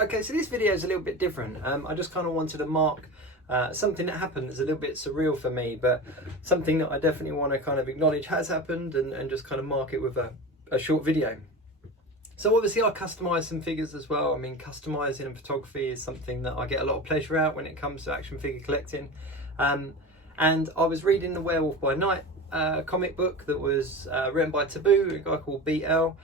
Okay, so this video is a little bit different. I just kind of wanted to mark something that happened that's a little bit surreal for me, but something that I definitely want to kind of acknowledge has happened and just kind of mark it with a short video. So obviously I customise some figures as well. I mean, customising and photography is something that I get a lot of pleasure out when it comes to action figure collecting. And I was reading the Werewolf by Night comic book that was written by Taboo, a guy called B Earl.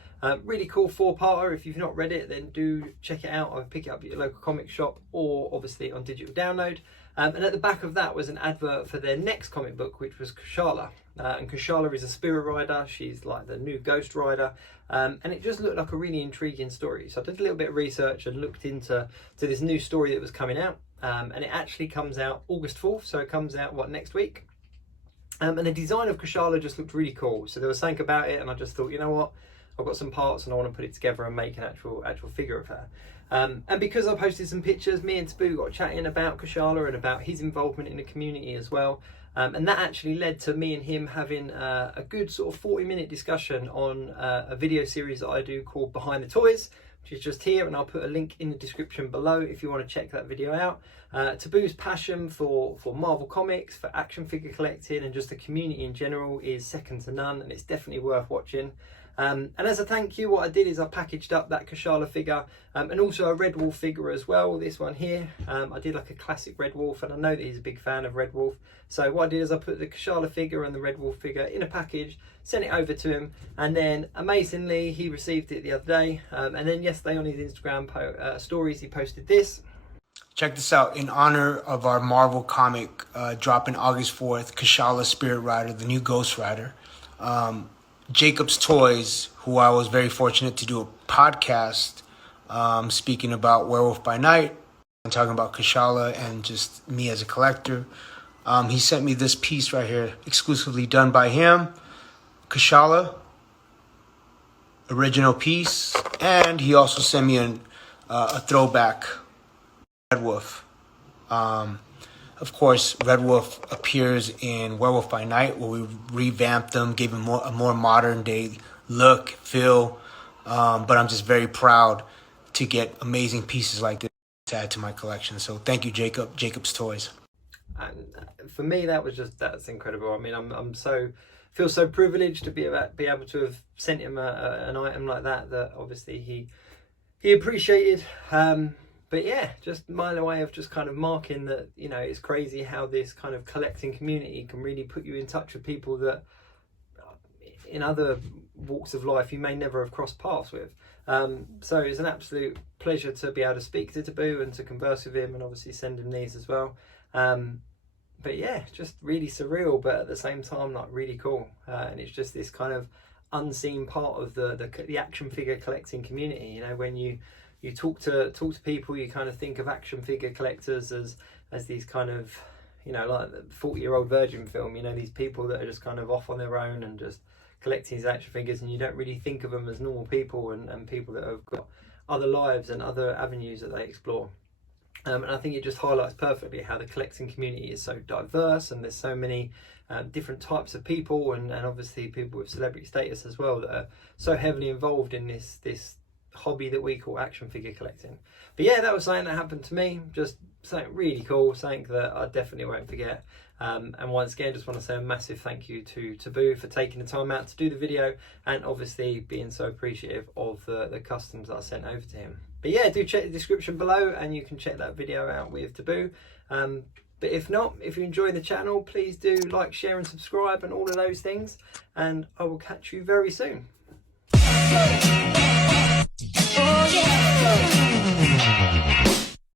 Really cool 4-parter. If you've not read it, then do check it out. I'll pick it up at your local comic shop or obviously on digital download. And at the back of that was an advert for their next comic book, which was Kushala. And Kushala is a Spirit Rider. She's like the new Ghost Rider. And it just looked like a really intriguing story. So I did a little bit of research and looked into this new story that was coming out. And it actually comes out August 4th. So it comes out, next week? And the design of Kushala just looked really cool. So there was something about it and I just thought, you know what? I've got some parts and I want to put it together and make an actual figure of her. And because I posted some pictures, me and Taboo got chatting about Kushala and about his involvement in the community as well. And that actually led to me and him having a good sort of 40-minute discussion on a video series that I do called Behind the Toys, which is just here, and I'll put a link in the description below if you want to check that video out. Taboo's passion for Marvel Comics, for action figure collecting and just the community in general is second to none, and it's definitely worth watching. And as a thank you, what I did is I packaged up that Kushala figure and also a Red Wolf figure as well, this one here. I did like a classic Red Wolf, and I know that he's a big fan of Red Wolf. So what I did is I put the Kushala figure and the Red Wolf figure in a package, sent it over to him, and then amazingly he received it the other day. And then yesterday on his Instagram stories he posted this. Check this out. In honor of our Marvel comic dropping August 4th, Kushala Spirt Rider, the new Ghost Rider. Jacob's Toys, who I was very fortunate to do a podcast speaking about Werewolf by Night and talking about Kushala and just me as a collector. He sent me this piece right here, exclusively done by him. Kushala, original piece. And he also sent me a throwback Red Wolf. Of course, Red Wolf appears in Werewolf by Night, where we revamped them, gave him a more modern day look, feel. But I'm just very proud to get amazing pieces like this to add to my collection. So thank you, Jacob. Jacob's Toys. And for me, that's incredible. I mean, I'm feel so privileged to be able to have sent him an item like that obviously he appreciated. But yeah, just my way of just kind of marking that, you know, it's crazy how this kind of collecting community can really put you in touch with people that in other walks of life you may never have crossed paths with. So it's an absolute pleasure to be able to speak to Taboo and to converse with him and obviously send him these as well. But yeah, just really surreal, but at the same time, like really cool. And it's just this kind of unseen part of the action figure collecting community. You know, when you talk to people, you kind of think of action figure collectors as these kind of, you know, like the 40-year-old virgin film, you know, these people that are just kind of off on their own and just collecting these action figures, and you don't really think of them as normal people and people that have got other lives and other avenues that they explore. And I think it just highlights perfectly how the collecting community is so diverse, and there's so many different types of people, and obviously people with celebrity status as well that are so heavily involved in this hobby that we call action figure collecting. But yeah, that was something that happened to me, just something really cool, something that I definitely won't forget. And once again, just want to say a massive thank you to Taboo for taking the time out to do the video, and obviously being so appreciative of the customs that I sent over to him. But yeah, do check the description below and you can check that video out with Taboo. But if not, if you enjoy the channel, please do like, share and subscribe and all of those things, and I will catch you very soon.